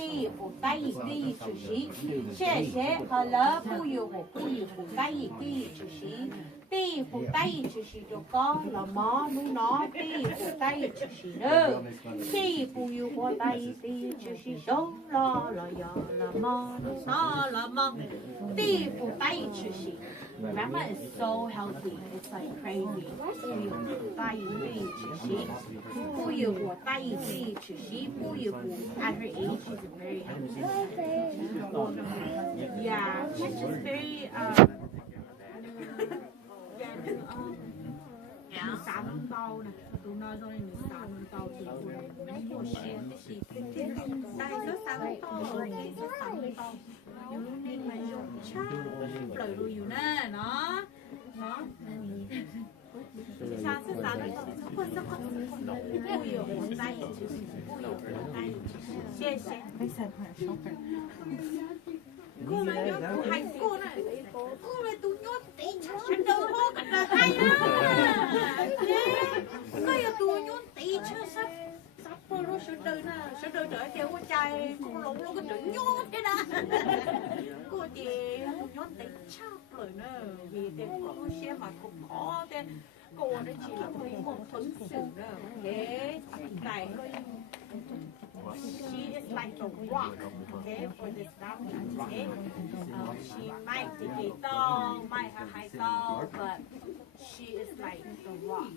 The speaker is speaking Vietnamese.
地不带一地出席，谢谢好了不有我不有不带一地出席，地不带一出席就讲了嘛，努那地不带一出席呢，地不有我带一地出席，手啦啦呀啦嘛，努啥啦嘛，地不带一出席。Grandma is so healthy. It's like crazy. 不有我大一岁出席，不有我 at her age she's very healthy. Yeah, she's just very yeah. 三蚊包呢，到那種你三蚊包最貴，沒有錢的是，但係嗰三蚊包我幾多三蚊包，有你咪用差嚟到要呢，喏，下次三蚊包，不有我帶你去，不有我帶你去，謝謝。cô nói nhớ cô hay cô này cô này tôi nhớ tí chân đâu hô thật là hay á cô giờ tôi nhớ tí chứ sắp cô nó sẽ đời trở theo con trai cô lộn luôn cái chuyện nhớ thế đó cô chị nhớ tí chắc rồi nữa vì thế cô sẽ mà cũng khó thế cô nó chỉ là một phấn xử đó thế tại she is like a rock, okay, for this family, okay? She might take a dog, might have high dog, but she is like a rock.